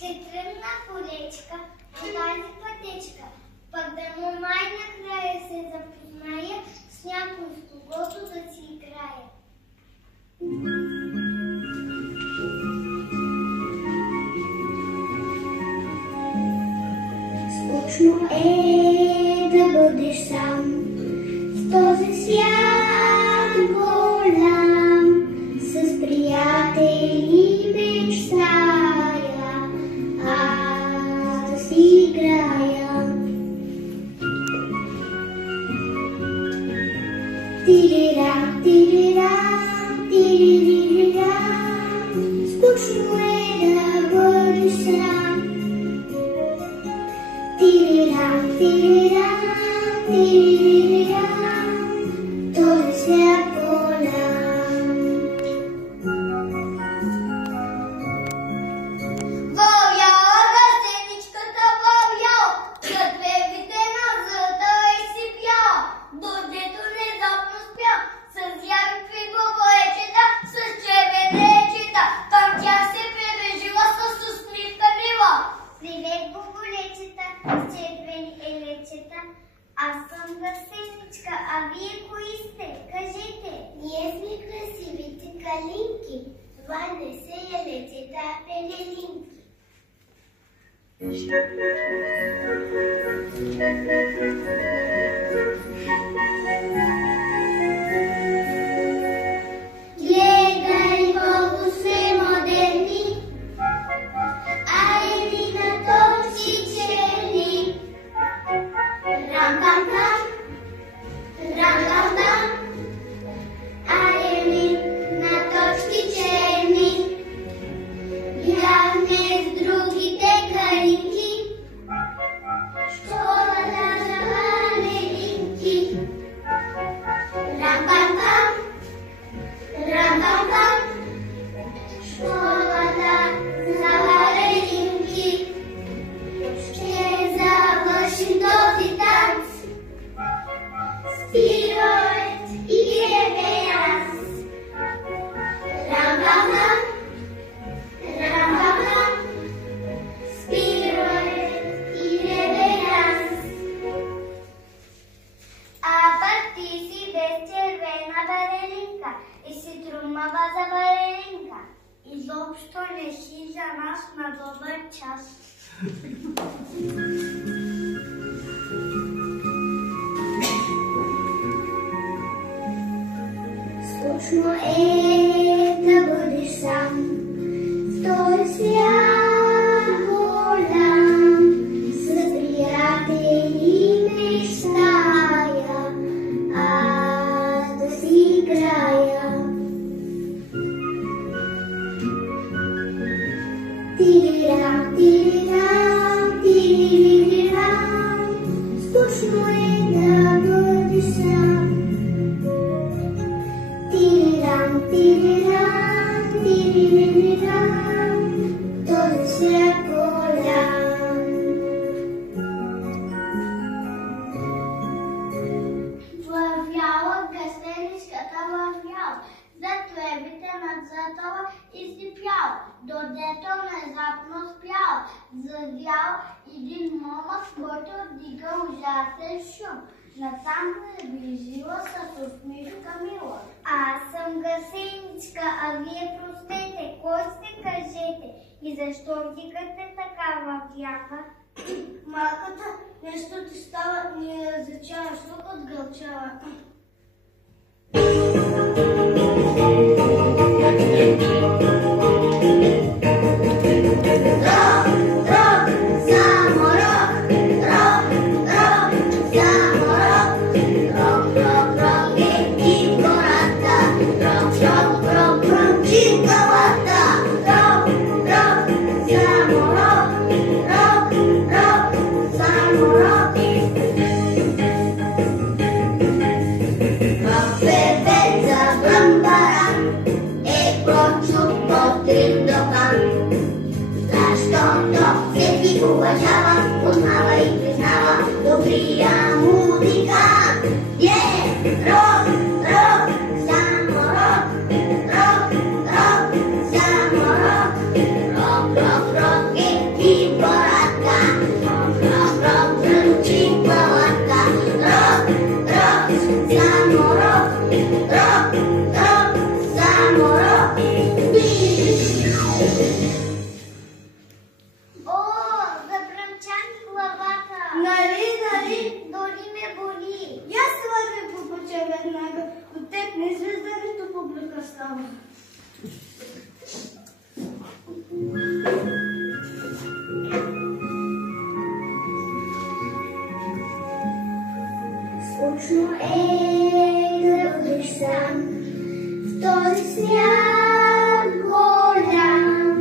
Ще тръгна по речка, по тази пътечка, пък да му май накрая се запозная с някой, с когото да си играя. Скучно е да бъдеш сам в този свят голям, с приятели мечтая, да си играя. Тирира, тирира, тиририра, скучно е да бъдеш сам. Тирира, тирира, тирира, този свят голям. Вървяла гъстеничката, вървяла, след левите на зъда и си пяла, дойдето внезапно спя, с ярки бобоечета, с червени ечета, там тя се превежила с усмивка мила. Привет, боболечета, с червени елечета, аз съм гъстеничка, а вие кои сте? Кажете. Ние сме красивите калинки, това не са елечета, а пелелинки. Гледай, колко сме модерни, айде на точки черни. Рам-бам-бам, рам-бам-бам, айде на точки черни. Бяхме с другите калинки, школата за балеринки. Рам-бам-бам, рам-бам-бам, школата за балеринки. Ще завършим този танц с пирует и реверанс. Рам-бам-бам, рам-бам-бам, с пирует и реверанс. А пък ти си без червена балеринка и си трумава за балеринка. Изобщо не си за нас на добър час. Скучно е да бъдеш сам в този свят голям, с приятели мечтая, да си играя. Тирирам, тирирам, тирирам, скучно е да бъдеш сам. Тирирам, тирирам, тирирам, този свят голям. Вървяла гъстеничката, вървяла, зад левите над затъла и си пяла, додето внезапно спяла, завял един момък, който вдига ужасен шум. Насам приближила с усмивка мила. Аз съм гъстеничка, а вие простете, кой сте, кажете? И защо вдигате такава вяха? Малката, нещо ти става, ни различава, защото отгълчава. Нали? Дори ме боли. И аз това ви попоча веднага. От теб не звезда, нито публика става. Скучно да бъдеш сам в този свят голям,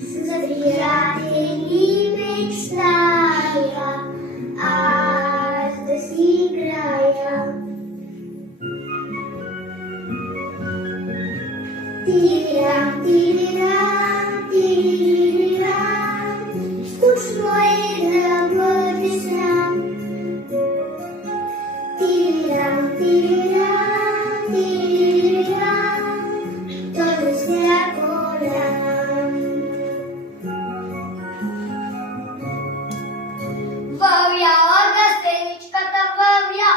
за приятели мечтая аз да си играя. Тирирам, тирирам, тирирам, скучно да бъдеш сам. Тирирам, тирирам, тирирам, този свят голям. Вървяла гъстеничката вървя,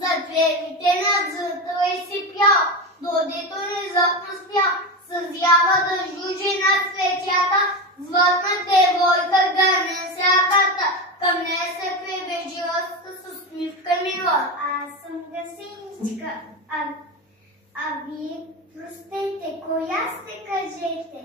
зад верите надзъртала и си пял, додето внезапно спя, съзява да жужи над светята, звътна девойка гърне сяката, към нея се прибежила с усмивка мила. Аз съм гъсеничка, а вие, простете, коя сте, кажете?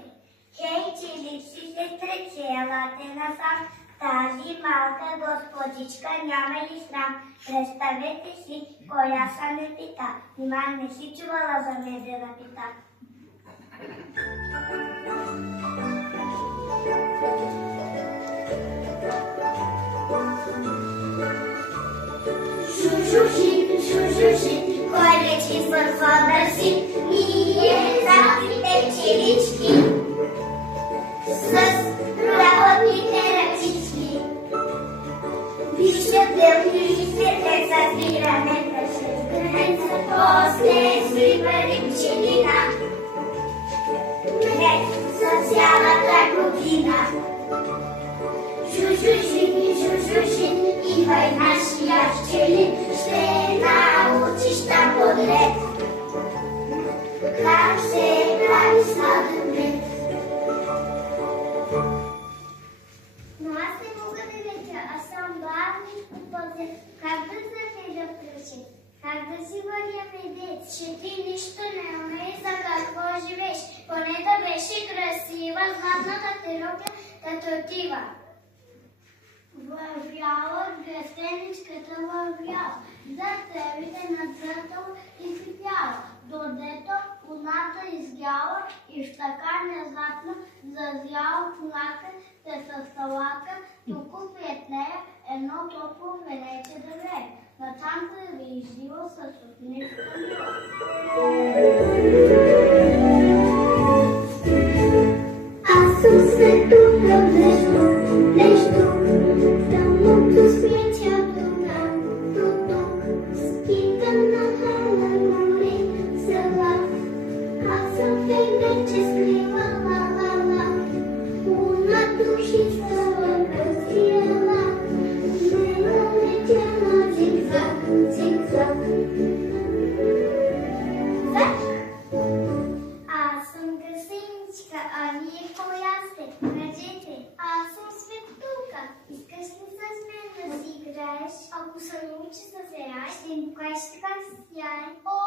Хей, чиличи, сестриче, елате насам, тази малка господичка няма ли срам? Представете си, коя са ме пита, нима не си чувала за медена пита. Жужужи, кой лечи с вода си, ние завите чилички с работните ръчички. Вижте дълги и светле с виране пръшен граница, после свивали пчелина. Не, за цялата година. Жужужи, идвай нашия пчелин, ще научиш там подлед как се прави сладък мед. Но аз не мога да летя, аз съм бавничко пълзя. Как да заведа пръче? Как да си въря медец? Че ти нищо не умееш, за какво живееш? Поне да беше красива, златната ти робя да тотива. Вървяла гъстеничката вървяла, за тревите надзъртала и си пяла, додето луната изгяла и в така внезапно зазяла плака се със салака, тук пред нея едно топло велече да вее. Натам се вижила с усмивка мила. Аз съм светлина нещо, тъмното светя до тук, скитам на хала море села. Аз съм вече смила, ла-ла-ла, луна души става красила, не летя на зигзаг, зигзаг. Аз съм гъсеничка, а вие коя сте? Кажете, аз съм Светулка. Искаш ли с мен да си играеш? Ако се научи да се яеш, ще им покажеш как се сияе. О,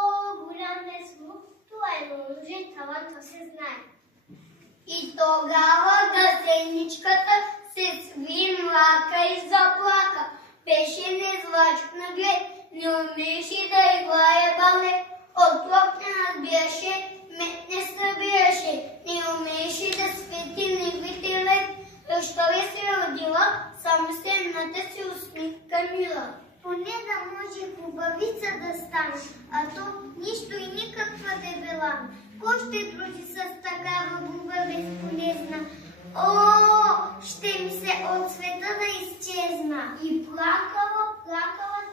голям незвук, това е лъжи, талант се знае. И тогава гъсеничката се сви млака и заплака. Беше незлачък наглед, не умеше да играе балет. От плотна беше, не събираше, не умеше да свети невите лед. Защо ли се родила, само стената си усмивка мила. Поне да може хубавица да станеш, а то нищо и никаква дебела. Ко ще дружи с такава губа безполезна? О, ще ми се от света да изчезна. И плакала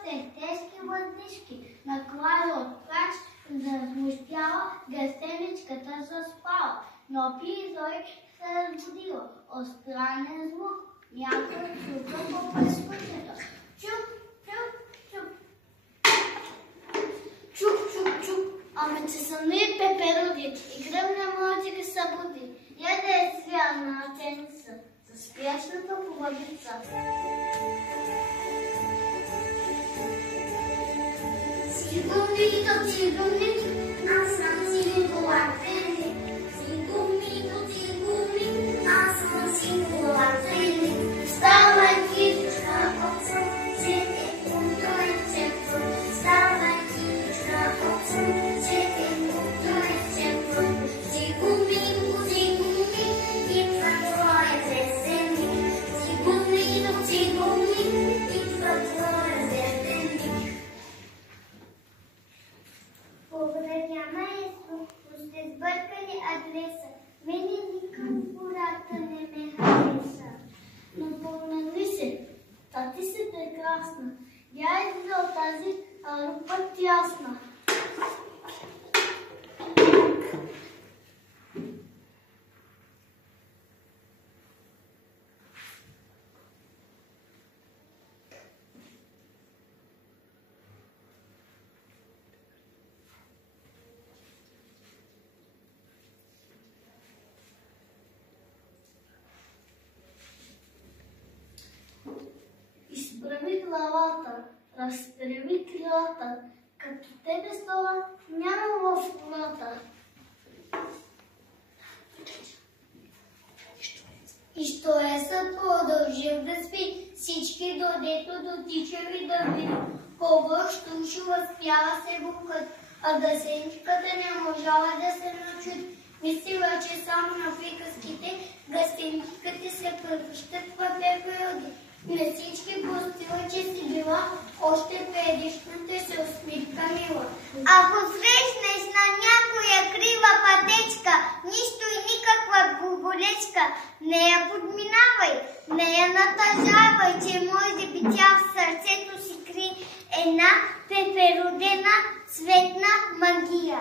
се тежки въздишки, накрая от плач зазвучала, гъстеничката заспала, но пизой се разбудила от странен звук, някой чука по прескучето. Чук, чук, чук. Чук, чук, чук. Ама че самият пеперуди и гръмна младика събуди. Я да е свяна на теница, за спящата хубавица. аз съм синкулатели. Цигумито, аз съм синкулатели. Става кичка от слънце, той цепва. Става кичка от слънце, той цепва. Цигумито, идва твоя весенник. Цигумито, идва твоя весенник. Благодаря, маестро, но сте сбъркали адреса. Мене никак гората не ме хареса. Но помни се, тати си прекрасна. Я идва от тази рупа тясна. Изправи главата, разправи крилата, като тебе стола няма в колата. И що е съд продължил да спи, всички додето дотичали да види, по-върщо възпява се букът, а да сенчиката не можала да се научат. Мислила, че само на приказките гъстенките се превръщат в периоди. На всички простила, че си била още предишната се усмивка мила. Ако срещнеш на някоя крива пътечка, нищо и никаква гуголечка, не я подминавай, не я натъжавай, че може би тя в сърцето си кри една преперодена цветна магия.